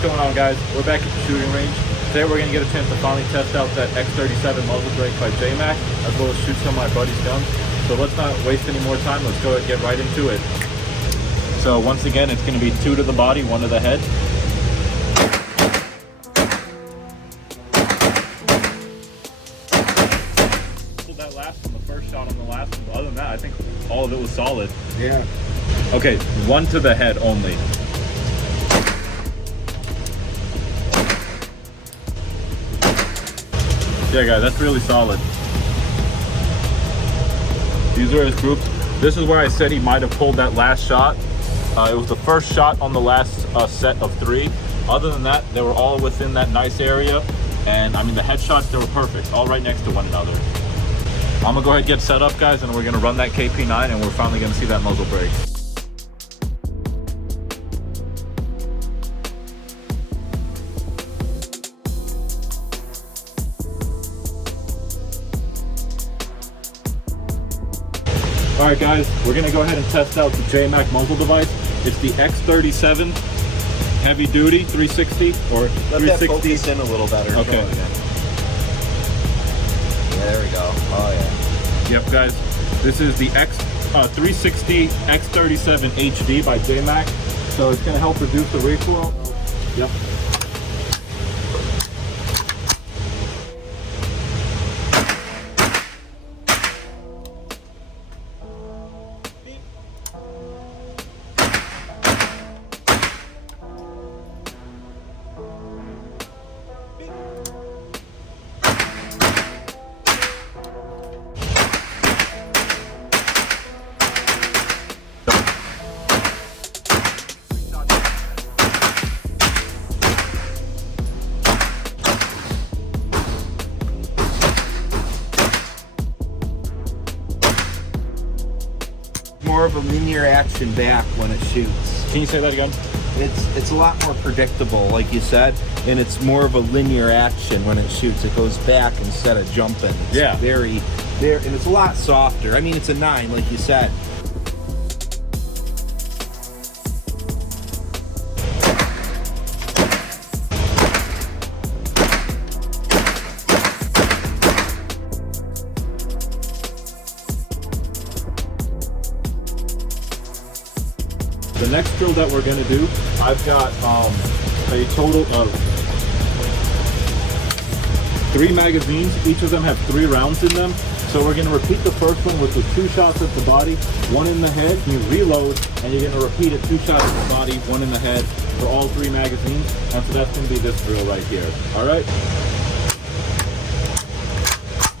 What's going on, guys? We're back at the shooting range. Today we're going to get a chance to finally test out that X37 muzzle brake by Jmac, as well as shoot some of my buddy's guns. So let's not waste any more time. Let's go and get right into it. So once again, it's going to be 2 to the body, 1 to the head. Pulled that last one, the first shot on the last one. But other than that, I think all of it was solid. Yeah. Okay, 1 to the head only. Yeah, guys, that's really solid. These are his groups. This is where I said he might have pulled that last shot. It was the first shot on the last set of 3. Other than that, they were all within that nice area. And I mean, the headshots, they were perfect, all right next to one another. I'm gonna go ahead and get set up, guys, and we're gonna run that KP9, and we're finally gonna see that muzzle brake. All right, guys, we're gonna go ahead and test out the Jmac muzzle device. It's the X37 heavy duty 360 or Let 360. that focus in a little better. Okay. Yeah, there we go. Oh yeah. Yep, guys, this is the X360 X37 HD by Jmac. So it's gonna help reduce the recoil. Yep. More of a linear action back when it shoots. Can you say that again? It's a lot more predictable, like you said, and it's more of a linear action when it shoots. It goes back instead of jumping. It's Yeah. very, and it's a lot softer. I mean, it's a 9, like you said. The next drill that we're gonna do, I've got a total of 3 magazines. Each of them have 3 rounds in them. So we're gonna repeat the first one with the 2 shots at the body, 1 in the head. You reload, and you're gonna repeat it 2 shots at the body, 1 in the head for all 3 magazines. And so that's gonna be this drill right here. All right.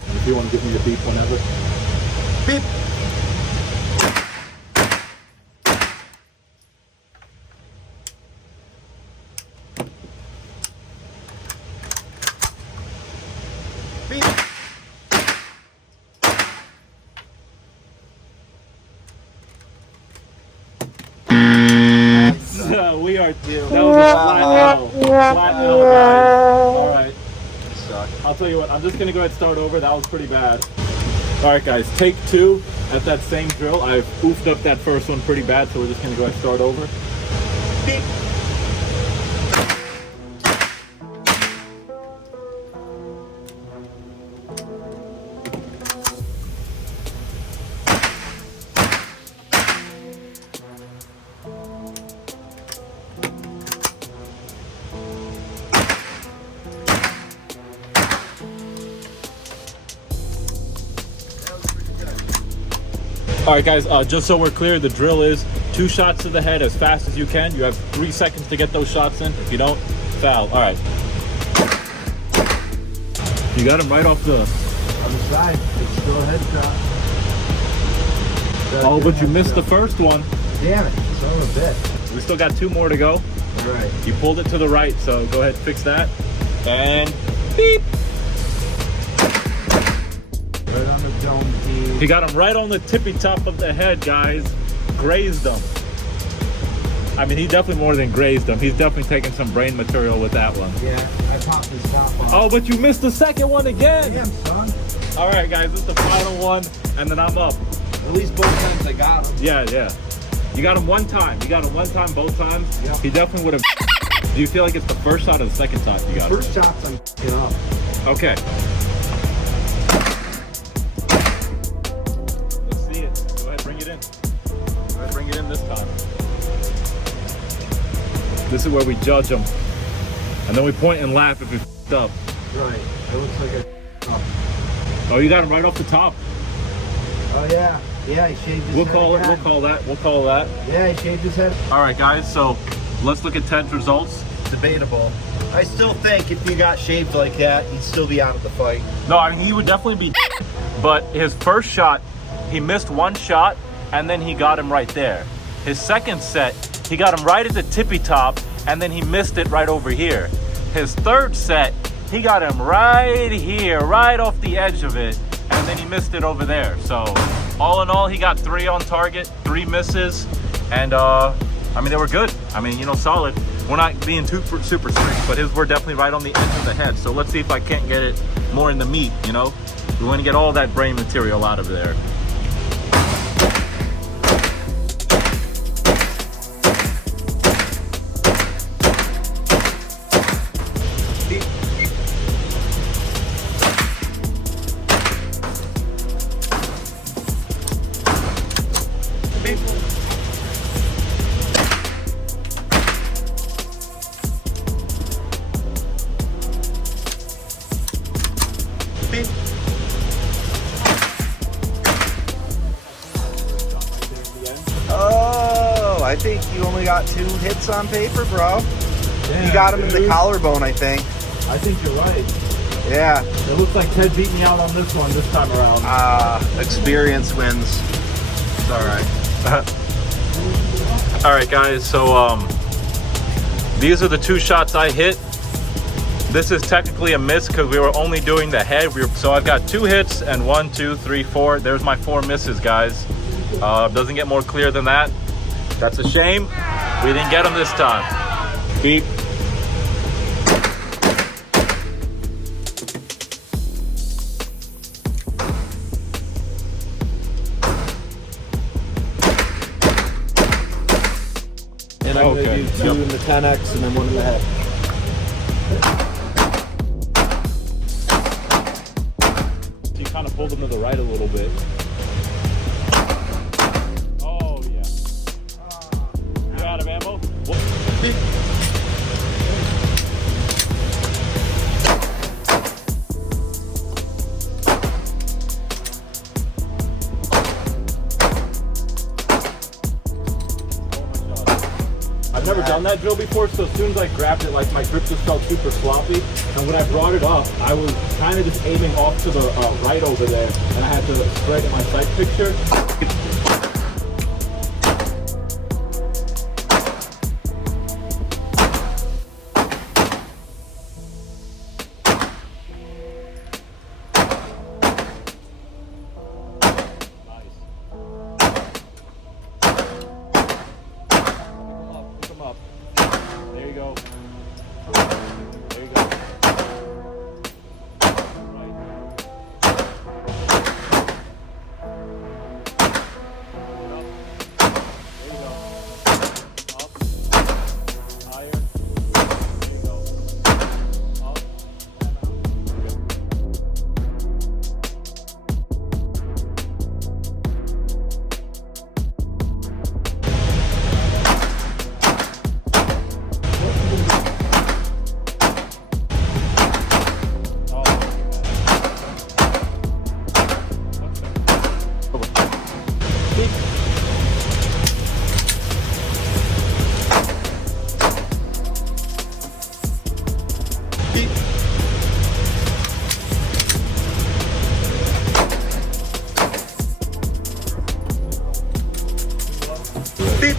And if you want to give me the beep whenever. Beep. Beep. We are due. That was a flat L. Flat L, guys. All right. I'll tell you what, I'm just going to go ahead and start over. That was pretty bad. All right, guys, take 2 at that same drill. I've oofed up that first one pretty bad, so we're just going to go ahead and start over. Beep. All right, guys, just so we're clear, the drill is 2 shots to the head as fast as you can. You have 3 seconds to get those shots in. If you don't, foul. All right. You got him right off the... On the side, it's still a headshot. Oh, but you missed the first one. Damn it, son of a bitch. We still got 2 more to go. All right. You pulled it to the right, so go ahead and fix that. And beep. Right on the dome piece. He got him right on the tippy top of the head, guys. Grazed him. I mean, he definitely more than grazed him. He's definitely taking some brain material with that one. Yeah, I popped his top off. Oh, but you missed the second one again. Damn, son. All right, guys, this is the final one, and then I'm up. At least both times I got him. Yeah, yeah. You got him one time. You got him one time, both times. Yep. He definitely would have Do you feel like it's the first shot or the second shot you got? First shots I'm f***ing up. Okay. Let's see it. Go ahead, bring it in. Go ahead, bring it in this time. This is where we judge them. And then we point and laugh if we f***ed up. Right. It looks like a up. Oh, you got him right off the top. Oh yeah. Yeah, he shaved his We'll head call it. again. We'll call that. We'll call that. Yeah, he shaved his head. All right, guys. So let's look at Ted's results. Debatable. I still think if you got shaved like that, you'd still be out of the fight. No, I mean, he would definitely be. But his first shot, he missed one shot, and then he got him right there. His second set, he got him right at the tippy top, and then he missed it right over here. His third set, he got him right here, right off the edge of it, and then he missed it over there. So all in all, he got 3 on target, 3 misses, and I mean, they were good. I mean, you know, solid. We're not being super strict, but his were definitely right on the edge of the head. So let's see if I can't get it more in the meat, you know? We want to get all that brain material out of there. Oh, I think you only got 2 hits on paper, bro. Yeah, You got him in the dude. collarbone, I think. I think you're right. Yeah. It looks like Ted beat me out on this one this time around. Experience wins. It's all right. All right, guys, so these are the 2 shots I hit. This is technically a miss because we were only doing the head. So I've got 2 hits and 1, 2, 3, 4. There's my 4 misses, guys. Doesn't get more clear than that. That's a shame. We didn't get them this time. Beep. And I'm Okay, going to do 2 yep. in the 10X and then 1 in the head. You kind of pulled them to the right a little bit. Oh, yeah. You out of ammo? What? I've never done that drill before, so as soon as I grabbed it, like my grip just felt super sloppy. And when I brought it up, I was kind of just aiming off to the right over there, and I had to straighten my sight picture. There you go. There you go. Right. Up. There you go. Up. Higher. There you go. Up. And out. Beep.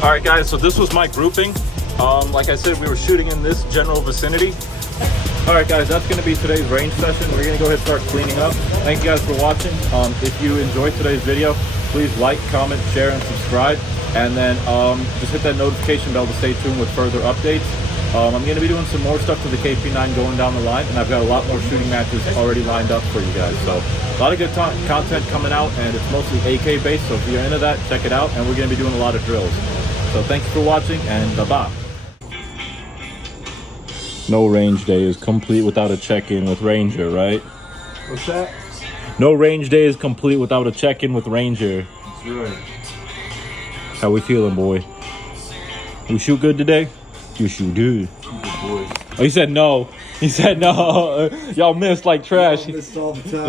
All right, guys, so this was my grouping. Like I said, we were shooting in this general vicinity. All right, guys, that's going to be today's range session. We're going to go ahead and start cleaning up. Thank you guys for watching. If you enjoyed today's video, please like, comment, share, and subscribe. And then just hit that notification bell to stay tuned with further updates. I'm going to be doing some more stuff to the KP9 going down the line, and I've got a lot more shooting matches already lined up for you guys. So a lot of good content coming out, and it's mostly AK based. So if you're into that, check it out. And we're going to be doing a lot of drills. So thank you for watching, and bye-bye. No range day is complete without a check-in with Ranger, right? What's that? No range day is complete without a check-in with Ranger. That's right. How we feeling, boy? We shoot good today? You shoot good. Good boys. Oh, he said no. He said no. Y'all missed like trash. Missed all the time.